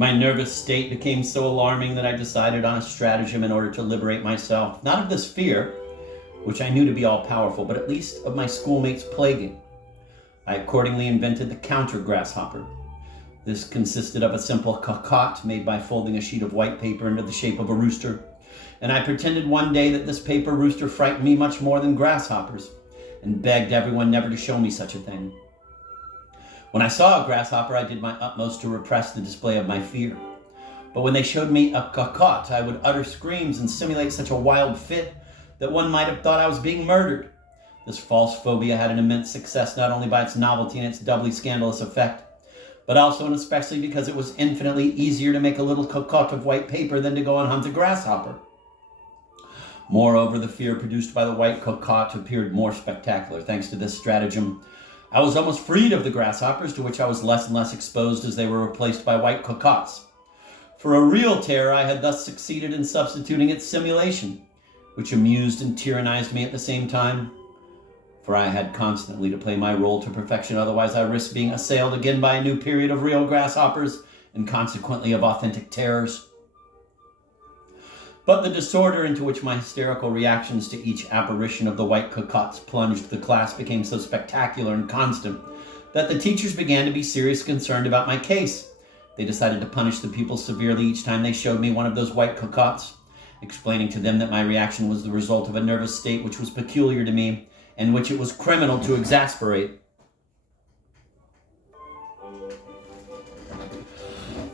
My nervous state became so alarming that I decided on a stratagem in order to liberate myself, not of this fear, which I knew to be all-powerful, but at least of my schoolmates' plaguing. I accordingly invented the counter-grasshopper. This consisted of a simple cocotte made by folding a sheet of white paper into the shape of a rooster, and I pretended one day that this paper rooster frightened me much more than grasshoppers, and begged everyone never to show me such a thing. When I saw a grasshopper, I did my utmost to repress the display of my fear. But when they showed me a cocotte, I would utter screams and simulate such a wild fit that one might have thought I was being murdered. This false phobia had an immense success not only by its novelty and its doubly scandalous effect, but also and especially because it was infinitely easier to make a little cocotte of white paper than to go and hunt a grasshopper. Moreover, the fear produced by the white cocotte appeared more spectacular. Thanks to this stratagem, I was almost freed of the grasshoppers, to which I was less and less exposed as they were replaced by white cocottes. For a real terror, I had thus succeeded in substituting its simulation, which amused and tyrannized me at the same time. For I had constantly to play my role to perfection, otherwise I risked being assailed again by a new period of real grasshoppers and consequently of authentic terrors. But the disorder into which my hysterical reactions to each apparition of the white cocottes plunged the class became so spectacular and constant that the teachers began to be seriously concerned about my case. They decided to punish the pupils severely each time they showed me one of those white cocottes, explaining to them that my reaction was the result of a nervous state which was peculiar to me and which it was criminal to exasperate.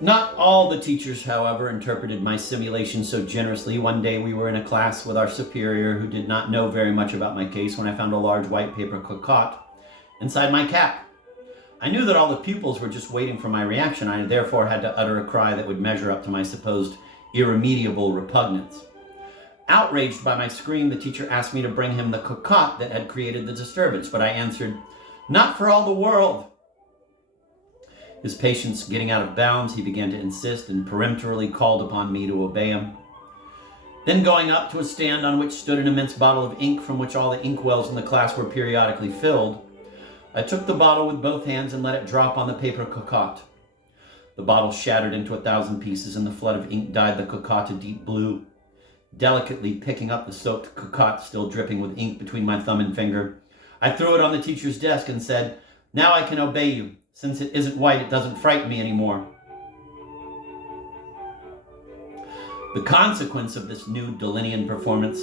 Not all the teachers, however, interpreted my simulation so generously. One day we were in a class with our superior who did not know very much about my case when I found a large white paper cocotte inside my cap. I knew that all the pupils were just waiting for my reaction. I therefore had to utter a cry that would measure up to my supposed irremediable repugnance. Outraged by my scream, the teacher asked me to bring him the cocotte that had created the disturbance, but I answered, "Not for all the world." His patience getting out of bounds, he began to insist and peremptorily called upon me to obey him. Then going up to a stand on which stood an immense bottle of ink from which all the inkwells in the class were periodically filled, I took the bottle with both hands and let it drop on the paper cocotte. The bottle shattered into 1,000 pieces and the flood of ink dyed the cocotte a deep blue. Delicately picking up the soaked cocotte still dripping with ink between my thumb and finger, I threw it on the teacher's desk and said, "Now I can obey you. Since it isn't white, it doesn't frighten me anymore." The consequence of this new Dalinian performance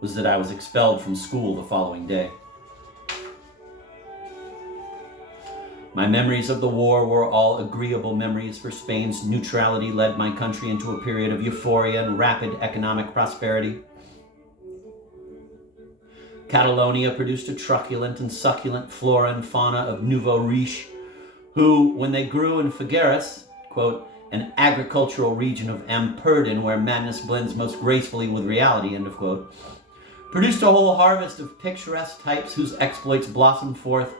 was that I was expelled from school the following day. My memories of the war were all agreeable memories, for Spain's neutrality led my country into a period of euphoria and rapid economic prosperity. Catalonia produced a truculent and succulent flora and fauna of nouveau riche, who, when they grew in Figueres, quote, an agricultural region of Ampurdon where madness blends most gracefully with reality, end of quote, produced a whole harvest of picturesque types whose exploits blossomed forth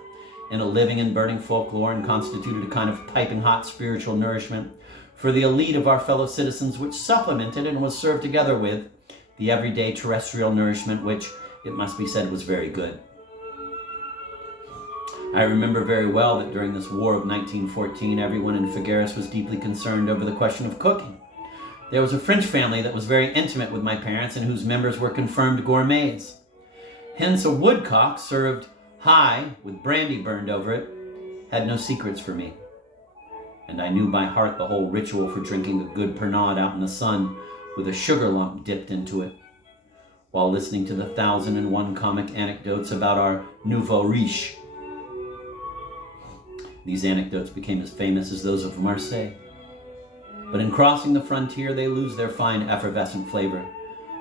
in a living and burning folklore and constituted a kind of piping hot spiritual nourishment for the elite of our fellow citizens, which supplemented and was served together with the everyday terrestrial nourishment, which, it must be said, was very good. I remember very well that during this war of 1914, everyone in Figueres was deeply concerned over the question of cooking. There was a French family that was very intimate with my parents and whose members were confirmed gourmets. Hence, a woodcock served high with brandy burned over it had no secrets for me. And I knew by heart the whole ritual for drinking a good pernod out in the sun with a sugar lump dipped into it, while listening to the 1,001 comic anecdotes about our nouveau riche. These anecdotes became as famous as those of Marseille. But in crossing the frontier, they lose their fine effervescent flavor.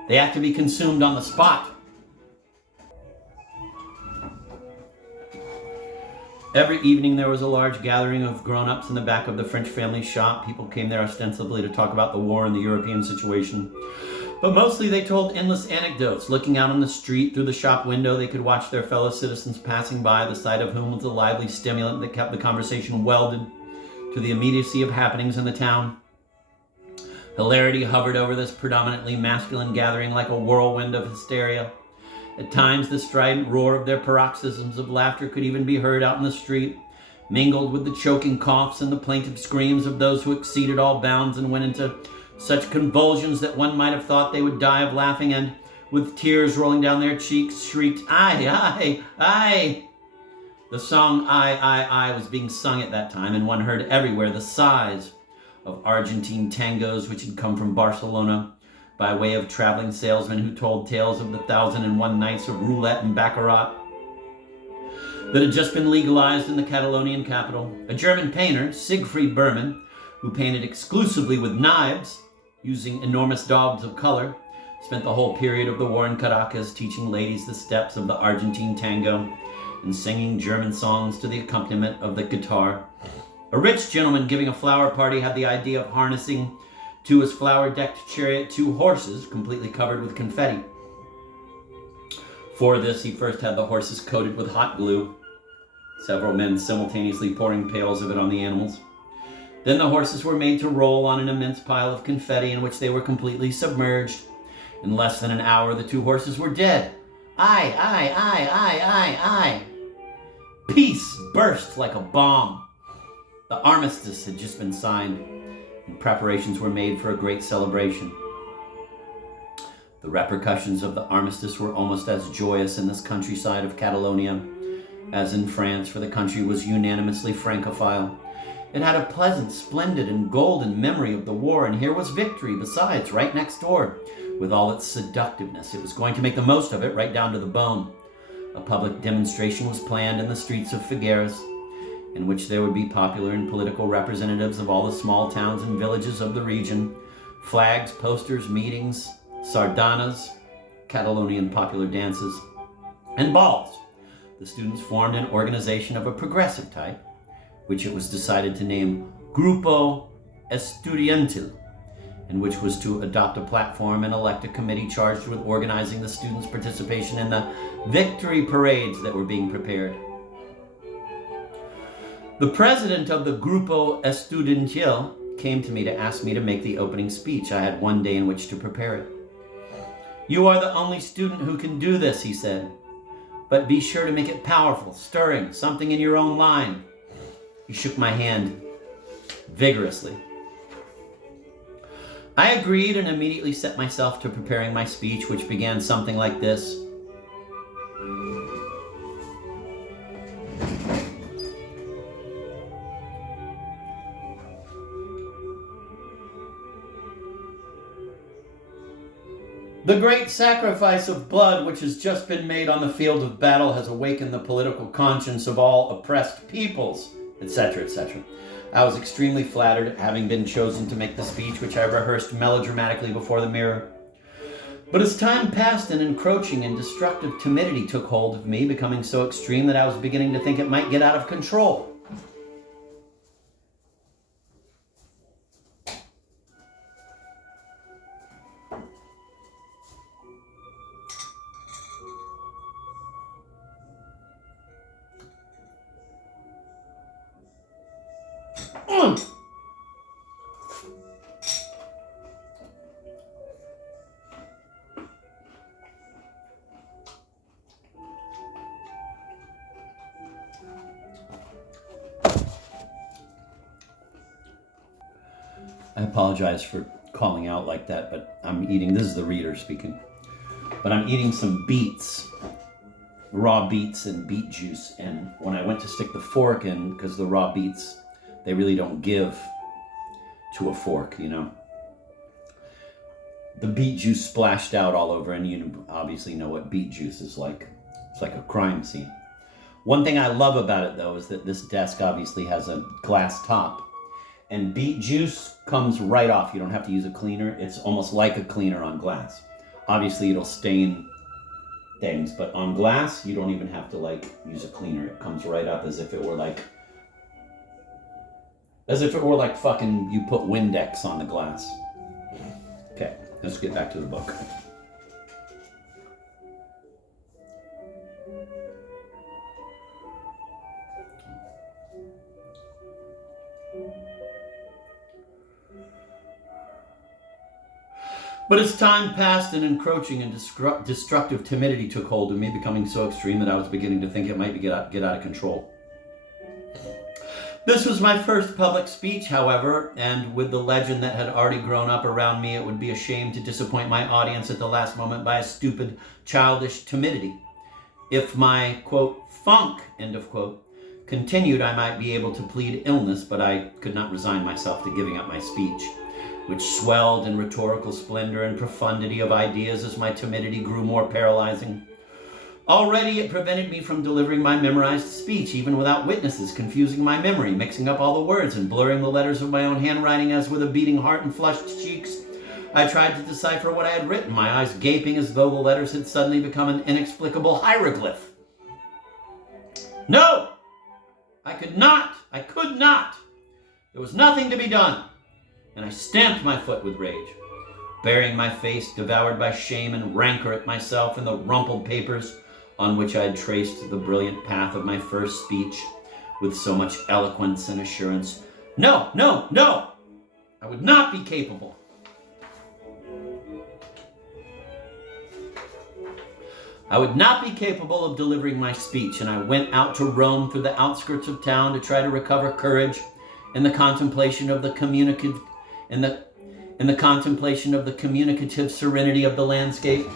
They have to be consumed on the spot. Every evening there was a large gathering of grown-ups in the back of the French family shop. People came there ostensibly to talk about the war and the European situation. But mostly they told endless anecdotes. Looking out on the street through the shop window, they could watch their fellow citizens passing by, the sight of whom was a lively stimulant that kept the conversation welded to the immediacy of happenings in the town. Hilarity hovered over this predominantly masculine gathering like a whirlwind of hysteria. At times, the strident roar of their paroxysms of laughter could even be heard out in the street, mingled with the choking coughs and the plaintive screams of those who exceeded all bounds and went into such convulsions that one might have thought they would die of laughing, and, with tears rolling down their cheeks, shrieked, "Aye, aye, aye!" The song I was being sung at that time, and one heard everywhere the sighs of Argentine tangos which had come from Barcelona by way of traveling salesmen who told tales of the 1,001 nights of roulette and baccarat that had just been legalized in the Catalonian capital. A German painter, Siegfried Berman, who painted exclusively with knives, using enormous daubs of color, spent the whole period of the war in Caracas teaching ladies the steps of the Argentine tango and singing German songs to the accompaniment of the guitar. A rich gentleman giving a flower party had the idea of harnessing to his flower-decked chariot 2 horses completely covered with confetti. For this, he first had the horses coated with hot glue, several men simultaneously pouring pails of it on the animals. Then the horses were made to roll on an immense pile of confetti in which they were completely submerged. In less than an hour, the 2 horses were dead. Aye, aye, aye, aye, aye, aye. Peace burst like a bomb. The armistice had just been signed, and preparations were made for a great celebration. The repercussions of the armistice were almost as joyous in this countryside of Catalonia as in France, for the country was unanimously Francophile. It had a pleasant, splendid, and golden memory of the war, and here was victory besides, right next door, with all its seductiveness. It was going to make the most of it, right down to the bone. A public demonstration was planned in the streets of Figueres, in which there would be popular and political representatives of all the small towns and villages of the region, flags, posters, meetings, sardanas, Catalonian popular dances, and balls. The students formed an organization of a progressive type, which it was decided to name Grupo Estudiantil, and which was to adopt a platform and elect a committee charged with organizing the students' participation in the victory parades that were being prepared. The president of the Grupo Estudiantil came to me to ask me to make the opening speech. I had 1 day in which to prepare it. "You are the only student who can do this," he said. "But be sure to make it powerful, stirring, something in your own line." He shook my hand vigorously. I agreed and immediately set myself to preparing my speech, which began something like this. "The great sacrifice of blood which has just been made on the field of battle has awakened the political conscience of all oppressed peoples," etc., etc. I was extremely flattered at having been chosen to make the speech, which I rehearsed melodramatically before the mirror. But as time passed, an encroaching and destructive timidity took hold of me, becoming so extreme that I was beginning to think it might get out of control. I apologize for calling out like that, but I'm eating, this is the reader speaking, but I'm eating some beets, raw beets and beet juice, and when I went to stick the fork in, because the raw beets, they really don't give to a fork, you know. The beet juice splashed out all over, and you obviously know what beet juice is like. It's like a crime scene. One thing I love about it, though, is that this desk obviously has a glass top. And beet juice comes right off. You don't have to use a cleaner. It's almost like a cleaner on glass. Obviously, it'll stain things, but on glass, you don't even have to use a cleaner. It comes right up as if it were like fucking you put Windex on the glass. Okay, let's get back to the book. But as time passed, an encroaching and destructive timidity took hold of me, becoming so extreme that I was beginning to think it might get out of control. This was my first public speech, however, and with the legend that had already grown up around me, it would be a shame to disappoint my audience at the last moment by a stupid, childish timidity. If my, quote, funk, end of quote, continued, I might be able to plead illness, but I could not resign myself to giving up my speech, which swelled in rhetorical splendor and profundity of ideas as my timidity grew more paralyzing. Already it prevented me from delivering my memorized speech, even without witnesses, confusing my memory, mixing up all the words, and blurring the letters of my own handwriting as with a beating heart and flushed cheeks, I tried to decipher what I had written, my eyes gaping as though the letters had suddenly become an inexplicable hieroglyph. No! I could not! There was nothing to be done, and I stamped my foot with rage. Burying my face, devoured by shame and rancor at myself in the rumpled papers on which I had traced the brilliant path of my first speech with so much eloquence and assurance. No! I would not be capable. I would not be capable of delivering my speech, and I went out to roam through the outskirts of town to try to recover courage in the contemplation of the communicative serenity of the landscape.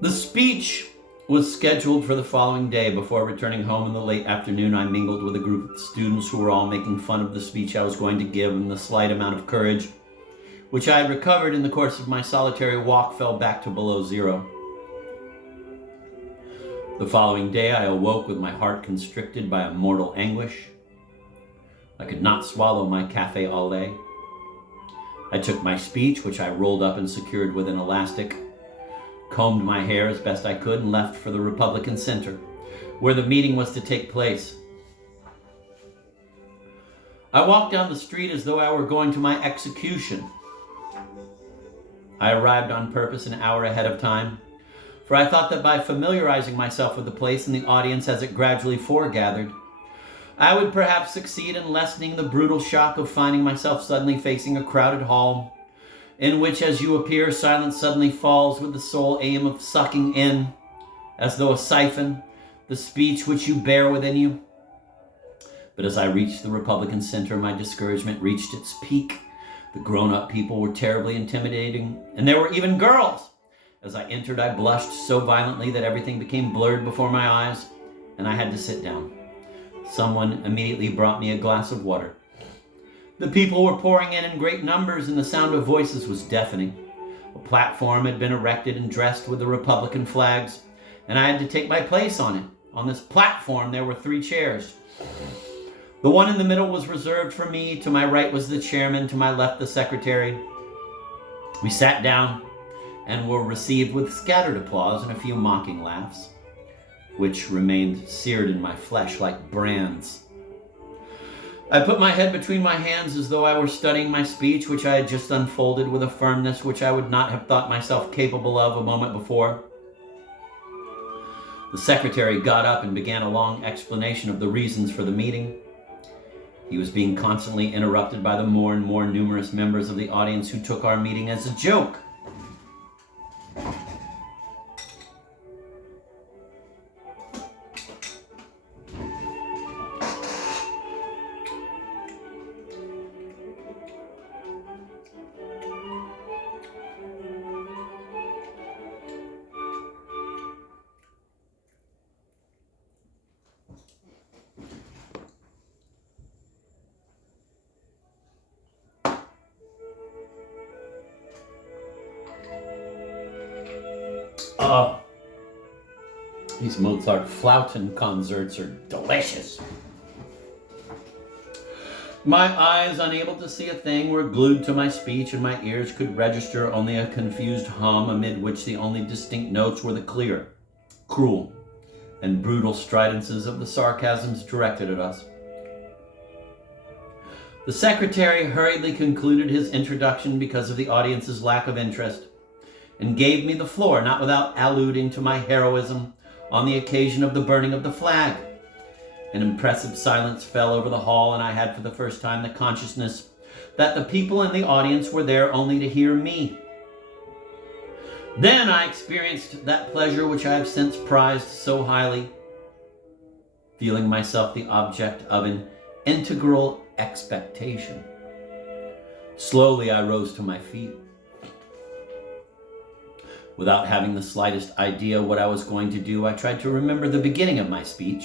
The speech was scheduled for the following day. Before returning home in the late afternoon, I mingled with a group of students who were all making fun of the speech I was going to give, and the slight amount of courage which I had recovered in the course of my solitary walk fell back to below zero. The following day, I awoke with my heart constricted by a mortal anguish. I could not swallow my café au lait. I took my speech, which I rolled up and secured with an elastic, combed my hair as best I could, and left for the Republican Center, where the meeting was to take place. I walked down the street as though I were going to my execution. I arrived on purpose an hour ahead of time, for I thought that by familiarizing myself with the place and the audience as it gradually foregathered, I would perhaps succeed in lessening the brutal shock of finding myself suddenly facing a crowded hall, in which, as you appear, silence suddenly falls with the sole aim of sucking in, as though a siphon, the speech which you bear within you. But as I reached the Republican Center, my discouragement reached its peak. The grown-up people were terribly intimidating, and there were even girls. As I entered, I blushed so violently that everything became blurred before my eyes, and I had to sit down. Someone immediately brought me a glass of water. The people were pouring in great numbers, and the sound of voices was deafening. A platform had been erected and dressed with the Republican flags, and I had to take my place on it. On this platform, there were 3 chairs. The one in the middle was reserved for me. To my right was the chairman, to my left the secretary. We sat down and were received with scattered applause and a few mocking laughs, which remained seared in my flesh like brands. I put my head between my hands as though I were studying my speech, which I had just unfolded with a firmness which I would not have thought myself capable of a moment before. The secretary got up and began a long explanation of the reasons for the meeting. He was being constantly interrupted by the more and more numerous members of the audience who took our meeting as a joke. These Mozart Flauten concerts are delicious. My eyes, unable to see a thing, were glued to my speech, and my ears could register only a confused hum amid which the only distinct notes were the clear, cruel, and brutal stridences of the sarcasms directed at us. The secretary hurriedly concluded his introduction because of the audience's lack of interest, and gave me the floor, not without alluding to my heroism on the occasion of the burning of the flag. An impressive silence fell over the hall, and I had for the first time the consciousness that the people in the audience were there only to hear me. Then I experienced that pleasure which I have since prized so highly, feeling myself the object of an integral expectation. Slowly I rose to my feet. Without having the slightest idea what I was going to do, I tried to remember the beginning of my speech.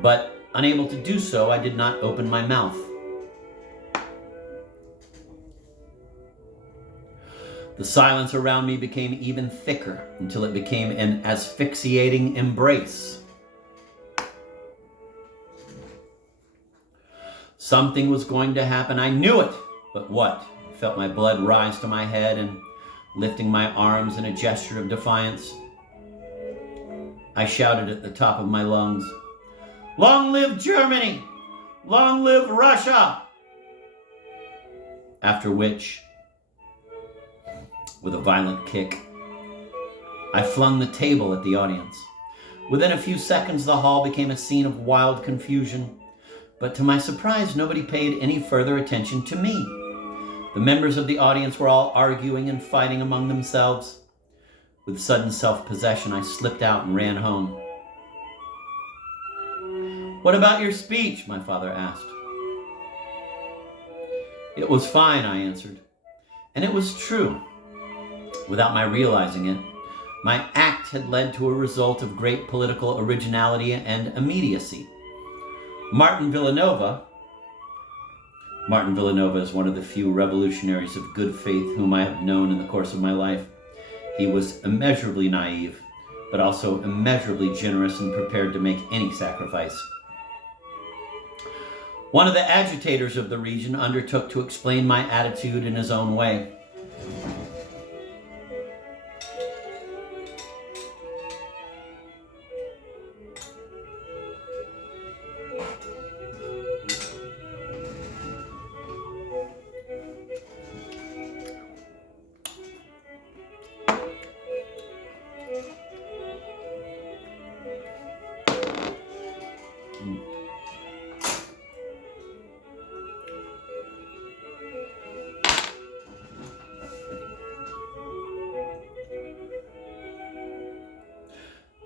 But unable to do so, I did not open my mouth. The silence around me became even thicker until it became an asphyxiating embrace. Something was going to happen. I knew it. But what? I felt my blood rise to my head, and lifting my arms in a gesture of defiance, I shouted at the top of my lungs, "Long live Germany! Long live Russia!" After which, with a violent kick, I flung the table at the audience. Within a few seconds, the hall became a scene of wild confusion, but to my surprise, nobody paid any further attention to me. The members of the audience were all arguing and fighting among themselves. With sudden self-possession, I slipped out and ran home. "What about your speech?" my father asked. "It was fine," I answered. And it was true. Without my realizing it, my act had led to a result of great political originality and immediacy. Martin Villanova is one of the few revolutionaries of good faith whom I have known in the course of my life. He was immeasurably naive, but also immeasurably generous and prepared to make any sacrifice. One of the agitators of the region undertook to explain my attitude in his own way.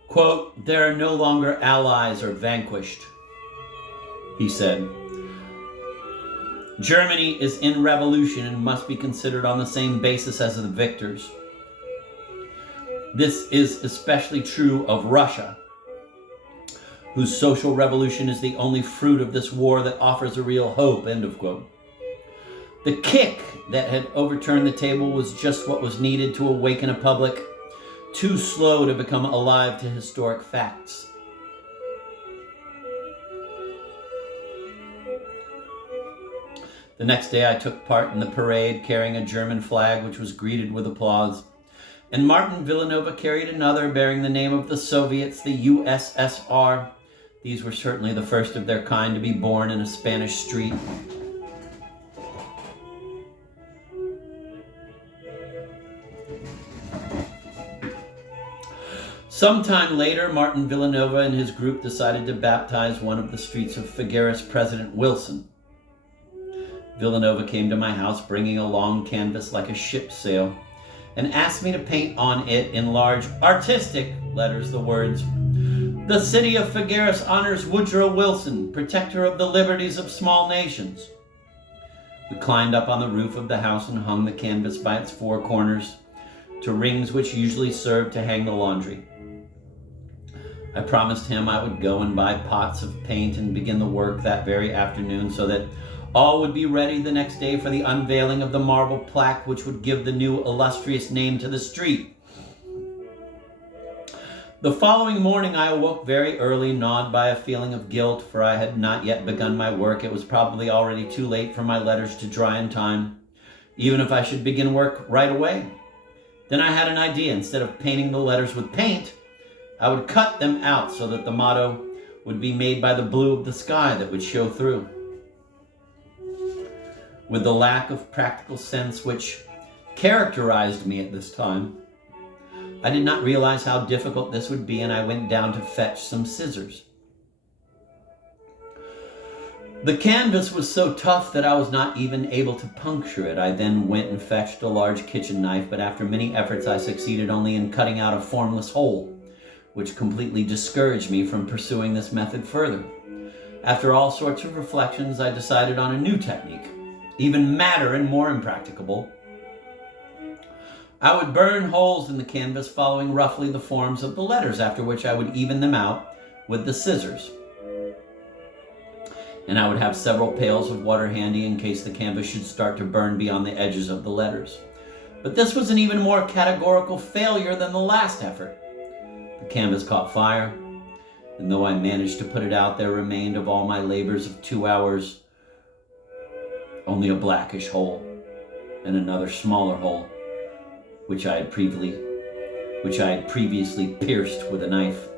Quote, "There are no longer allies or vanquished," he said. "Germany is in revolution and must be considered on the same basis as the victors. This is especially true of Russia, whose social revolution is the only fruit of this war that offers a real hope," end of quote. The kick that had overturned the table was just what was needed to awaken a public too slow to become alive to historic facts. The next day I took part in the parade carrying a German flag which was greeted with applause, and Martin Villanova carried another bearing the name of the Soviets, the USSR. These were certainly the first of their kind to be born in a Spanish street. Sometime later, Martin Villanova and his group decided to baptize one of the streets of Figueres President Wilson. Villanova came to my house bringing a long canvas like a ship's sail and asked me to paint on it in large artistic letters the words, "The city of Figueres honors Woodrow Wilson, protector of the liberties of small nations." We climbed up on the roof of the house and hung the canvas by its four corners to rings which usually served to hang the laundry. I promised him I would go and buy pots of paint and begin the work that very afternoon so that all would be ready the next day for the unveiling of the marble plaque which would give the new illustrious name to the street. The following morning I awoke very early, gnawed by a feeling of guilt, for I had not yet begun my work. It was probably already too late for my letters to dry in time, even if I should begin work right away. Then I had an idea. Instead of painting the letters with paint, I would cut them out so that the motto would be made by the blue of the sky that would show through. With the lack of practical sense which characterized me at this time, I did not realize how difficult this would be, and I went down to fetch some scissors. The canvas was so tough that I was not even able to puncture it. I then went and fetched a large kitchen knife, but after many efforts I succeeded only in cutting out a formless hole, which completely discouraged me from pursuing this method further. After all sorts of reflections, I decided on a new technique, even madder and more impracticable. I would burn holes in the canvas following roughly the forms of the letters, after which I would even them out with the scissors. And I would have several pails of water handy in case the canvas should start to burn beyond the edges of the letters. But this was an even more categorical failure than the last effort. The canvas caught fire, and though I managed to put it out, there remained of all my labors of 2 hours only a blackish hole and another smaller hole, which I had previously pierced with a knife.